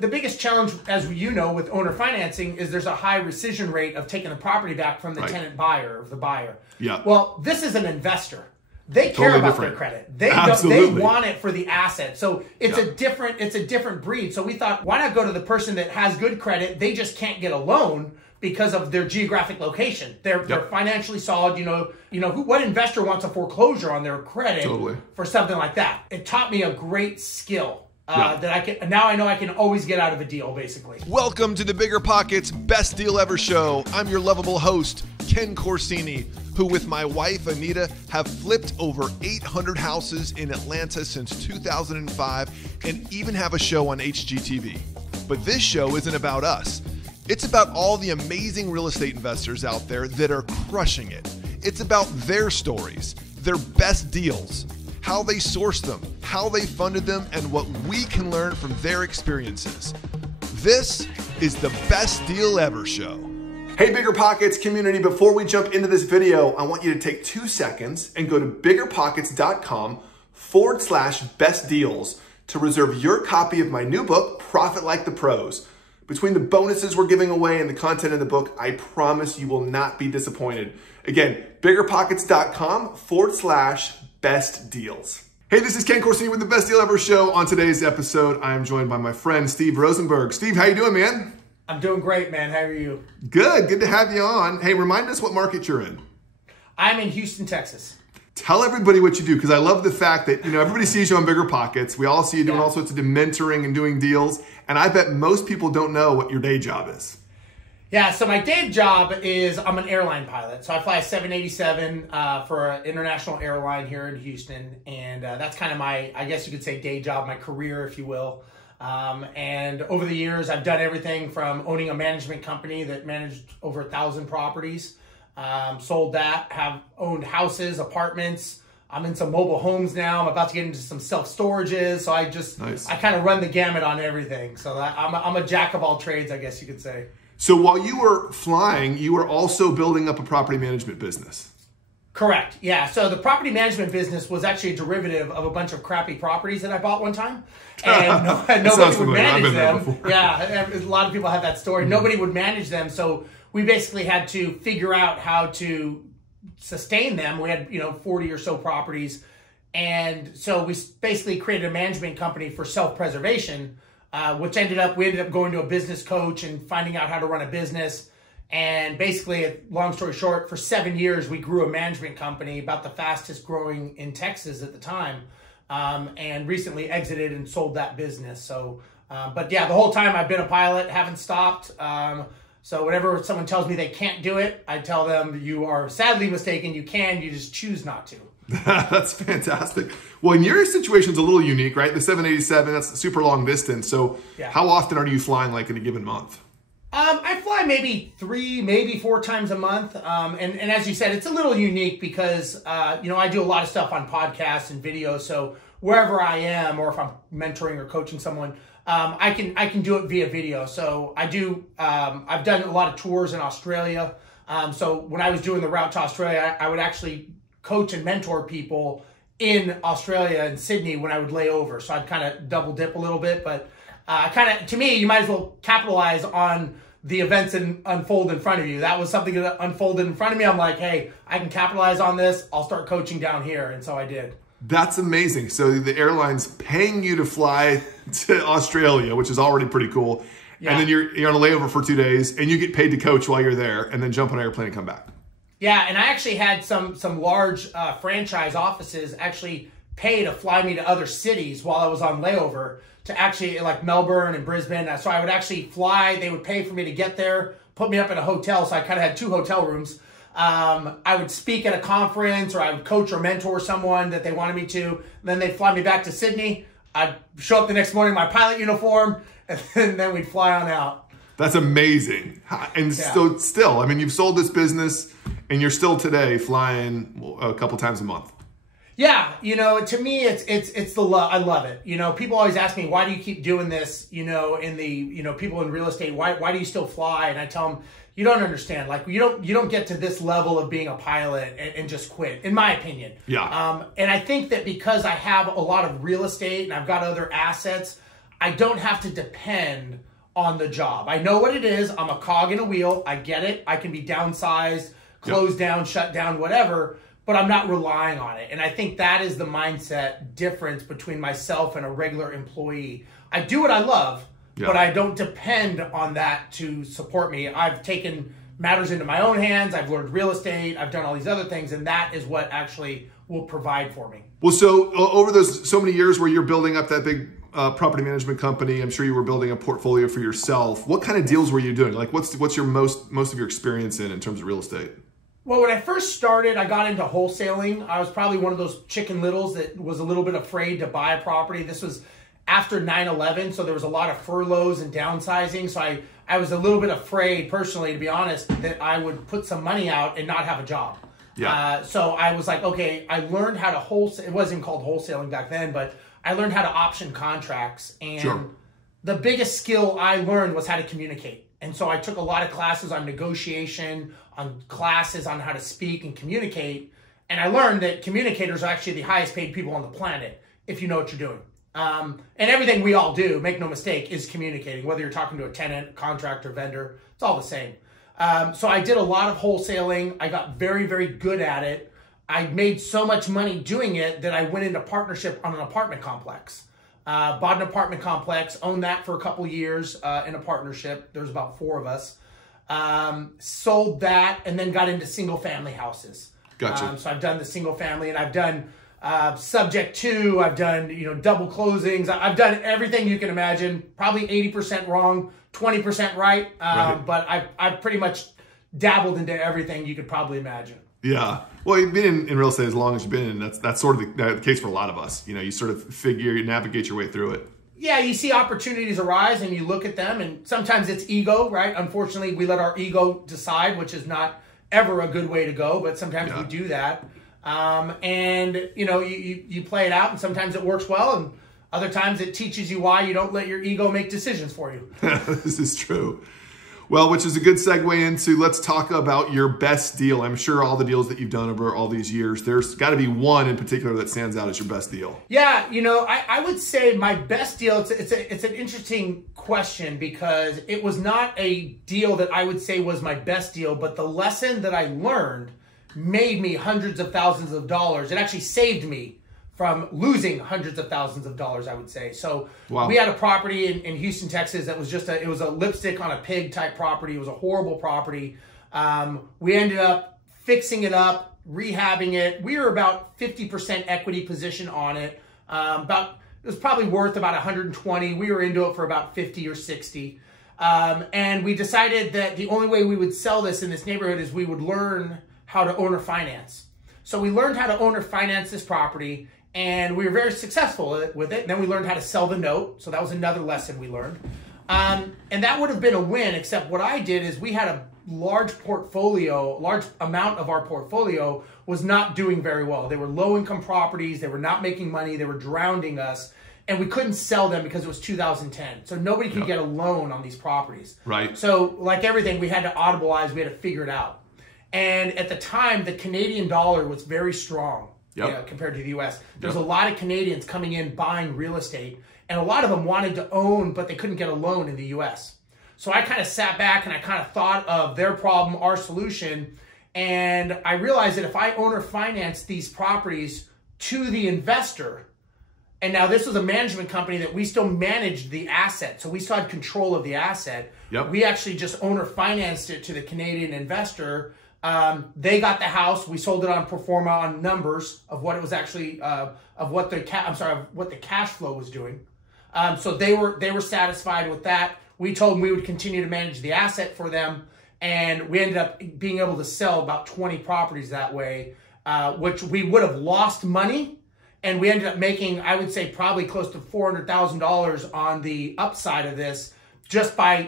The biggest challenge, as you know, with owner financing is there's a high rescission rate of taking the property back from the tenant buyer, of the buyer. Yeah. Well, this is an investor. They care about their credit. They want it for the asset. So it's a different breed. So we thought, why not go to the person that has good credit? They just can't get a loan because of their geographic location. They're financially solid. What investor wants a foreclosure on their credit for something like that? It taught me a great skill. Now I know I can always get out of a deal, basically. Welcome to the BiggerPockets Best Deal Ever show. I'm your lovable host, Ken Corsini, who with my wife, Anita, have flipped over 800 houses in Atlanta since 2005 and even have a show on HGTV. But this show isn't about us. It's about all the amazing real estate investors out there that are crushing it. It's about their stories, their best deals, how they sourced them, how they funded them, and what we can learn from their experiences. This is the Best Deal Ever show. Hey BiggerPockets community, before we jump into this video, I want you to take 2 seconds and go to biggerpockets.com/best deals to reserve your copy of my new book, Profit Like the Pros. Between the bonuses we're giving away and the content in the book, I promise you will not be disappointed. Again, biggerpockets.com/best deals. Hey, this is Ken Corsini with the Best Deal Ever show. On today's episode, I am joined by my friend, Steve Rozenberg. Steve, how you doing, man? I'm doing great, man. How are you? Good to have you on. Hey, remind us what market you're in. I'm in Houston, Texas. Tell everybody what you do, because I love the fact that, everybody sees you on BiggerPockets. We all see you doing all sorts of mentoring and doing deals. And I bet most people don't know what your day job is. Yeah, so my day job is I'm an airline pilot. So I fly a 787 for an international airline here in Houston. And that's kind of my, I guess you could say, day job, my career, if you will. And over the years, I've done everything from owning a management company that managed over 1,000 properties. Sold that, have owned houses, apartments. I'm in some mobile homes now. I'm about to get into some self-storages. So I kind of run the gamut on everything. So I'm a jack of all trades, I guess you could say. So while you were flying, you were also building up a property management business. Correct. Yeah. So the property management business was actually a derivative of a bunch of crappy properties that I bought one time. And nobody would manage them. Yeah. A lot of people have that story. Nobody would manage them. So we basically had to figure out how to sustain them. We had, 40 or so properties. And so we basically created a management company for self-preservation, which we ended up going to a business coach and finding out how to run a business. And basically, long story short, for 7 years, we grew a management company, about the fastest growing in Texas at the time, and recently exited and sold that business. So, but yeah, the whole time I've been a pilot, haven't stopped. So whenever someone tells me they can't do it, I tell them you are sadly mistaken. You can, you just choose not to. That's fantastic. Well, in your situation's a little unique, right? The 787, that's super long distance. So how often are you flying like in a given month? I fly maybe 3, maybe 4 times a month. And as you said, it's a little unique because, I do a lot of stuff on podcasts and videos. So wherever I am, or if I'm mentoring or coaching someone, I can do it via video. So I've done a lot of tours in Australia. So when I was doing the route to Australia, I would actually coach and mentor people in Australia and Sydney when I would lay over. So I'd kind of double dip a little bit, but to me, you might as well capitalize on the events and unfold in front of you. That was something that unfolded in front of me. I'm like, hey, I can capitalize on this. I'll start coaching down here. And so I did. That's amazing. So the airline's paying you to fly to Australia, which is already pretty cool. Yeah. And then you're on a layover for 2 days and you get paid to coach while you're there and then jump on an airplane and come back. Yeah. And I actually had some large franchise offices actually pay to fly me to other cities while I was on layover, to actually, like Melbourne and Brisbane. So I would actually fly. They would pay for me to get there, put me up in a hotel. So I kind of had 2 hotel rooms. I would speak at a conference, or I would coach or mentor someone that they wanted me to. Then they'd fly me back to Sydney. I'd show up the next morning in my pilot uniform, and then we'd fly on out. That's amazing. And so still, I mean, you've sold this business and you're still today flying a couple times a month. Yeah, to me, it's the love. I love it. People always ask me, why do you keep doing this? In the, people in real estate, why do you still fly? And I tell them, you don't understand. Like, you don't get to this level of being a pilot and just quit, in my opinion. Yeah. And I think that because I have a lot of real estate and I've got other assets, I don't have to depend on the job. I know what it is. I'm a cog in a wheel. I get it. I can be downsized, closed down, shut down, whatever, but I'm not relying on it. And I think that is the mindset difference between myself and a regular employee. I do what I love, but I don't depend on that to support me. I've taken matters into my own hands. I've learned real estate. I've done all these other things, and that is what actually will provide for me. Well, so over those so many years where you're building up that big property management company, I'm sure you were building a portfolio for yourself. What kind of deals were you doing? Like, what's your most of your experience in terms of real estate? Well, when I first started, I got into wholesaling. I was probably one of those chicken littles that was a little bit afraid to buy a property. This was after 9/11, so there was a lot of furloughs and downsizing. So I was a little bit afraid, personally, to be honest, that I would put some money out and not have a job. Yeah. So I was like, okay, I learned how to wholesale. It wasn't called wholesaling back then, but I learned how to option contracts. And the biggest skill I learned was how to communicate. And so I took a lot of classes on negotiation, on classes on how to speak and communicate. And I learned that communicators are actually the highest paid people on the planet if you know what you're doing. And everything we all do, make no mistake, is communicating. Whether you're talking to a tenant, contractor, vendor, it's all the same. So I did a lot of wholesaling. I got very, very good at it. I made so much money doing it that I went into partnership on an apartment complex. Bought an apartment complex, owned that for a couple years in a partnership. There's about 4 of us. Sold that and then got into single family houses. Gotcha. So I've done the single family, and I've done subject to, I've done, double closings. I've done everything you can imagine, probably 80% wrong, 20% right. But I've pretty much dabbled into everything you could probably imagine. Yeah. Well, you've been in real estate as long as you've been in. That's sort of the case for a lot of us. You sort of you navigate your way through it. Yeah, you see opportunities arise and you look at them, and sometimes it's ego, right? Unfortunately, we let our ego decide, which is not ever a good way to go, but sometimes we do that. And you play it out, and sometimes it works well, and other times it teaches you why you don't let your ego make decisions for you. This is true. Well, which is a good segue into, let's talk about your best deal. I'm sure all the deals that you've done over all these years, there's got to be one in particular that stands out as your best deal. Yeah, I would say my best deal, it's an interesting question, because it was not a deal that I would say was my best deal, but the lesson that I learned made me hundreds of thousands of dollars. It actually saved me from losing hundreds of thousands of dollars, I would say. So we had a property in Houston, Texas that was it was a lipstick on a pig type property. It was a horrible property. We ended up fixing it up, rehabbing it. We were about 50% equity position on it. It was probably worth about 120. We were into it for about 50 or 60. And we decided that the only way we would sell this in this neighborhood is we would learn how to owner finance. So we learned how to owner finance this property, and we were very successful with it. And then we learned how to sell the note. So that was another lesson we learned. And that would have been a win, except what I did is we had a large amount of our portfolio was not doing very well. They were low income properties. They were not making money. They were drowning us. And we couldn't sell them because it was 2010. So nobody could get a loan on these properties. Right. So like everything, we had to audibilize. We had to figure it out. And at the time, the Canadian dollar was very strong compared to the U.S. There's a lot of Canadians coming in buying real estate, and a lot of them wanted to own, but they couldn't get a loan in the U.S. So I kind of sat back and I kind of thought of their problem, our solution, and I realized that if I owner finance these properties to the investor, and now this was a management company that we still managed the asset, so we still had control of the asset. We actually just owner financed it to the Canadian investor. They got the house. We sold it on pro forma on numbers of what it was actually of what the cash flow was doing. So they were satisfied with that. We told them we would continue to manage the asset for them, and we ended up being able to sell about 20 properties that way, which we would have lost money, and we ended up making, I would say, probably close to $400,000 on the upside of this just by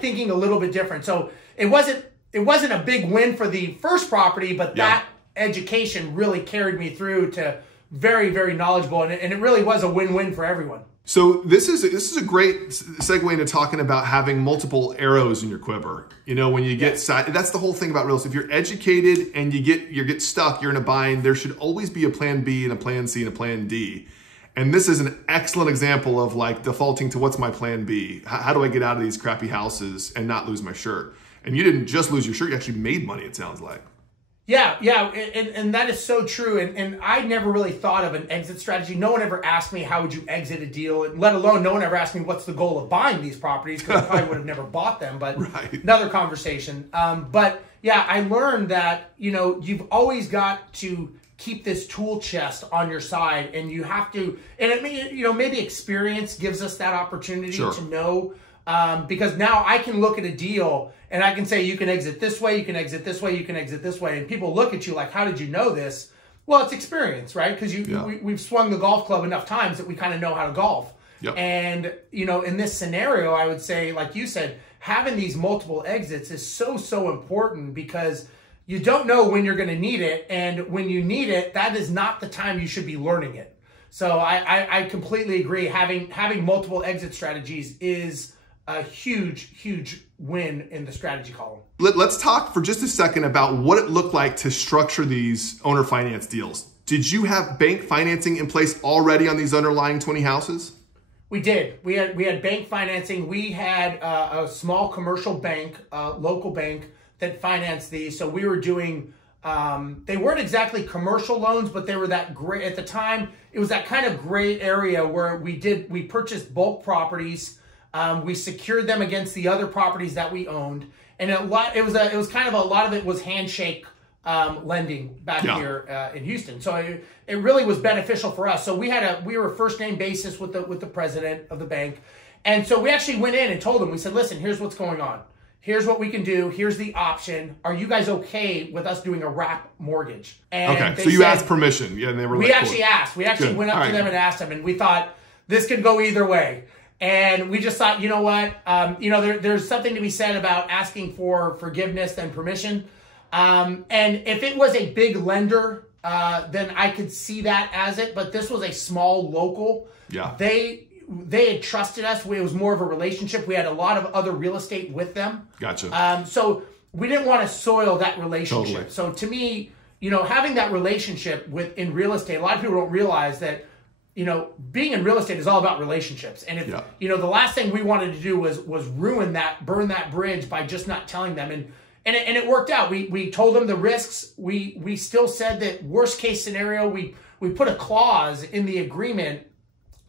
thinking a little bit different. So it wasn't a big win for the first property, but that education really carried me through to very, very knowledgeable, and it really was a win-win for everyone. So this is a great segue into talking about having multiple arrows in your quiver. When you get that's the whole thing about real estate. If you're educated and you get stuck, you're in a bind, there should always be a plan B and a plan C and a plan D. And this is an excellent example of like defaulting to what's my plan B? How do I get out of these crappy houses and not lose my shirt? And you didn't just lose your shirt, you actually made money, it sounds like. Yeah, and that is so true. And I never really thought of an exit strategy. No one ever asked me, how would you exit a deal? Let alone, no one ever asked me, what's the goal of buying these properties? Because I probably would have never bought them, but another conversation. But yeah, I learned that, you've always got to keep this tool chest on your side, and you have to, and it may, maybe experience gives us that opportunity to know, because now I can look at a deal and I can say, you can exit this way, you can exit this way, you can exit this way. And people look at you like, how did you know this? Well, it's experience, right? Because we've swung the golf club enough times that we kind of know how to golf. Yep. And, in this scenario, I would say, like you said, having these multiple exits is so important, because you don't know when you're going to need it. And when you need it, that is not the time you should be learning it. So I completely agree. Having multiple exit strategies is a huge win in the strategy column. Let's talk for just a second about what it looked like to structure these owner finance deals. Did you have bank financing in place already on these underlying 20 houses? We did. We had bank financing. We had a small commercial bank, local bank, that financed these. So we were doing, they weren't exactly commercial loans, but they were that gray, at the time, it was that kind of gray area where we purchased bulk properties. We secured them against the other properties that we owned. And it was kind of a lot of it was handshake lending back here in Houston. So it really was beneficial for us. So we were first name basis with the president of the bank. And so we actually went in and told them, we said, listen, here's what's going on. Here's what we can do. Here's the option. Are you guys okay with us doing a wrap mortgage? And okay, so you asked permission. Yeah, and they were we actually asked. We actually went up to them and asked them, and we thought this could go either way. And we just thought, you know what? There's something to be said about asking for forgiveness and permission. And if it was a big lender, then I could see that as it. But this was a small local. Yeah. They had trusted us. It was more of a relationship. We had a lot of other real estate with them. Gotcha. So we didn't want to soil that relationship. Totally. So to me, having that relationship in real estate, a lot of people don't realize that, being in real estate is all about relationships. And if, the last thing we wanted to do was burn that bridge by just not telling them. And it worked out. We told them the risks. We still said that worst case scenario, we put a clause in the agreement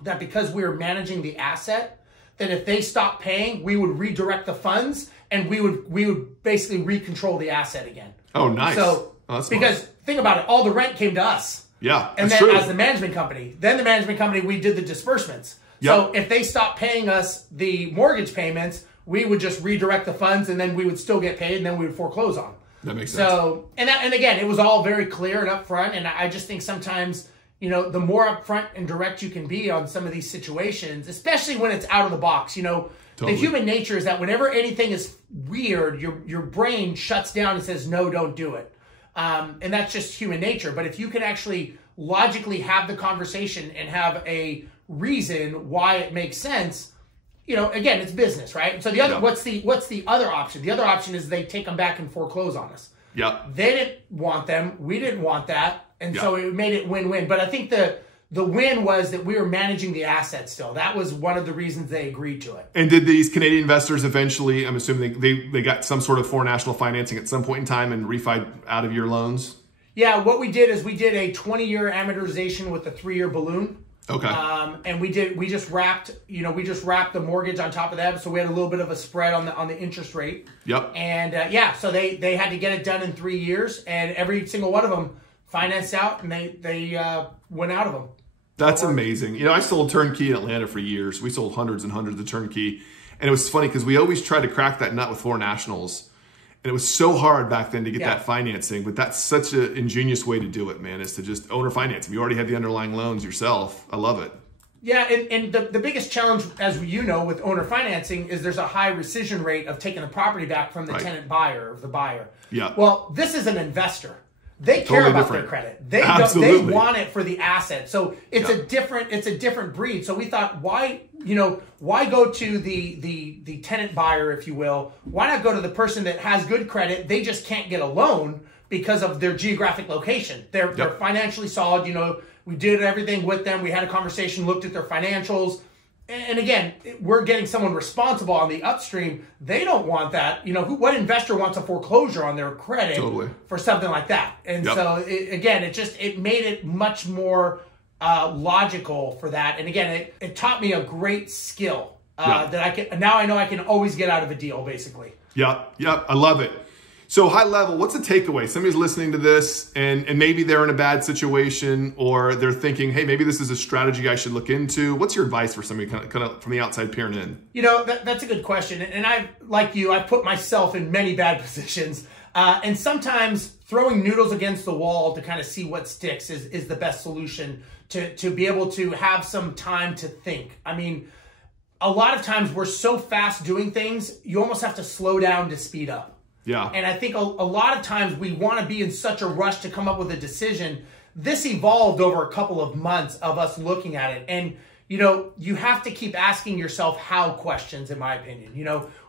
that because we were managing the asset, that if they stopped paying, we would redirect the funds and we would basically recontrol the asset again. Oh, nice. So because think about it, all the rent came to us. Yeah, and then as the management company, we did the disbursements. Yep. So if they stopped paying us the mortgage payments, we would just redirect the funds and then we would still get paid and then we would foreclose on them. That makes sense. So, and again, it was all very clear and upfront. And I just think sometimes, the more upfront and direct you can be on some of these situations, especially when it's out of the box, totally. The human nature is that whenever anything is weird, your brain shuts down and says, no, don't do it. And that's just human nature. But if you can actually logically have the conversation and have a reason why it makes sense, again, it's business, right? So the other, what's the other option? The other option is they take them back and foreclose on us. Yeah. They didn't want them. We didn't want that. And so it made it win-win. But I think the win was that we were managing the asset still. That was one of the reasons they agreed to it. And did these Canadian investors eventually, I'm assuming they got some sort of foreign national financing at some point in time and refied out of your loans? Yeah, what we did is we did a 20-year amortization with a 3-year balloon. Okay. And we just wrapped the mortgage on top of that, so we had a little bit of a spread on the interest rate. Yep. And so they had to get it done in 3 years, and every single one of them financed out, and they went out of them. That's amazing. I sold turnkey in Atlanta for years. We sold hundreds and hundreds of turnkey, and it was funny because we always tried to crack that nut with foreign nationals. And it was so hard back then to get that financing, but that's such an ingenious way to do it, man, is to just owner finance. You already have the underlying loans yourself. I love it. Yeah, and the biggest challenge, as with owner financing, is there's a high rescission rate of taking the property back from the tenant buyer or the buyer. Yeah. Well, this is an investor. They care about their credit. They want it for the asset. So it's a different breed. So we thought, why go to the tenant buyer, if you will? Why not go to the person that has good credit? They just can't get a loan because of their geographic location. They're financially solid. We did everything with them. We had a conversation, looked at their financials. And again, we're getting someone responsible on the upstream. They don't want that. What investor wants a foreclosure on their credit for something like that? And so, it made it much more logical for that. And again, it taught me a great skill that now I know I can always get out of a deal, basically. Yep. I love it. So high level, what's the takeaway? Somebody's listening to this and maybe they're in a bad situation, or they're thinking, hey, maybe this is a strategy I should look into. What's your advice for somebody kind of from the outside peering in? That's a good question. And I put myself in many bad positions. And sometimes throwing noodles against the wall to kind of see what sticks is the best solution to be able to have some time to think. I mean, a lot of times we're so fast doing things, you almost have to slow down to speed up. Yeah. And I think a lot of times we want to be in such a rush to come up with a decision. This evolved over a couple of months of us looking at it. And, you have to keep asking yourself how questions, in my opinion.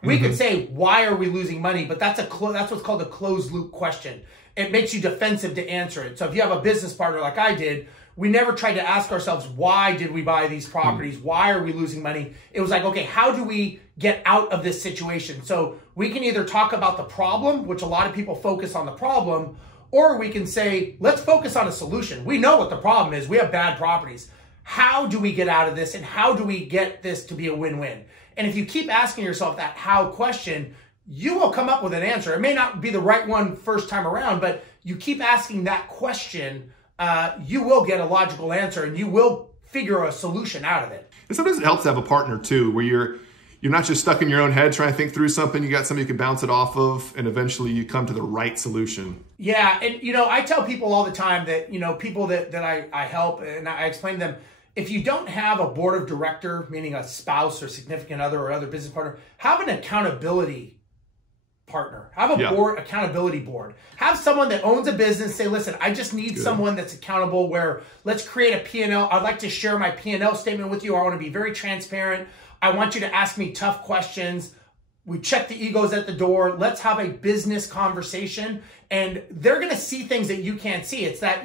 We could say, why are we losing money? But that's what's called a closed loop question. It makes you defensive to answer it. So if you have a business partner like I did, we never tried to ask ourselves, why did we buy these properties? Why are we losing money? It was like, okay, how do we get out of this situation? So we can either talk about the problem, which a lot of people focus on the problem, or we can say, let's focus on a solution. We know what the problem is. We have bad properties. How do we get out of this? And how do we get this to be a win-win? And if you keep asking yourself that how question, you will come up with an answer. It may not be the right one first time around, but you keep asking that question, you will get a logical answer and you will figure a solution out of it. And sometimes it helps to have a partner too, where you're not just stuck in your own head trying to think through something. You got somebody you can bounce it off of, and eventually you come to the right solution. Yeah, and I tell people all the time that people that I help, and I explain to them, if you don't have a board of director, meaning a spouse or significant other or other business partner, have an accountability partner. Have a accountability board. Have someone that owns a business say, listen, I just need someone that's accountable, where let's create a P&L. I'd like to share my P&L statement with you. I want to be very transparent. I want you to ask me tough questions. We check the egos at the door. Let's have a business conversation. And they're going to see things that you can't see. It's that,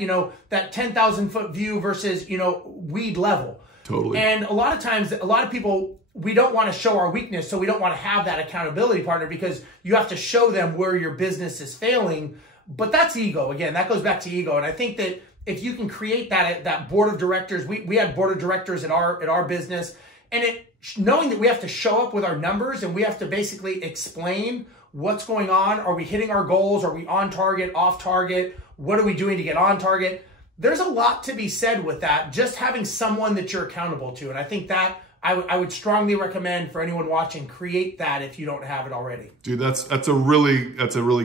that 10,000 foot view versus, weed level. Totally. And a lot of times, a lot of people, we don't want to show our weakness. So we don't want to have that accountability partner, because you have to show them where your business is failing. But that's ego. Again, that goes back to ego. And I think that if you can create that board of directors, we had board of directors at our business, and knowing that we have to show up with our numbers and we have to basically explain what's going on. Are we hitting our goals? Are we on target, off target? What are we doing to get on target? There's a lot to be said with that, just having someone that you're accountable to. And I think that I would strongly recommend for anyone watching, create that if you don't have it already. Dude, that's a really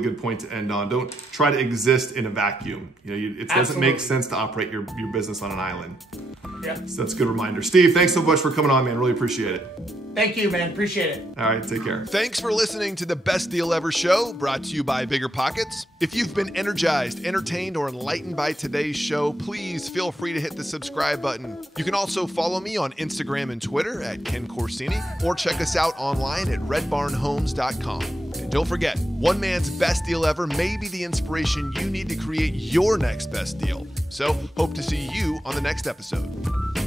good point to end on. Don't try to exist in a vacuum. It doesn't make sense to operate your business on an island. Yeah. So that's a good reminder. Steve, thanks so much for coming on, man. Really appreciate it. Thank you, man. Appreciate it. All right, take care. Thanks for listening to the Best Deal Ever show, brought to you by BiggerPockets. If you've been energized, entertained, or enlightened by today's show, please feel free to hit the subscribe button. You can also follow me on Instagram and Twitter at Ken Corsini, or check us out online at redbarnhomes.com. And don't forget, one man's best deal ever may be the inspiration you need to create your next best deal. So, hope to see you on the next episode.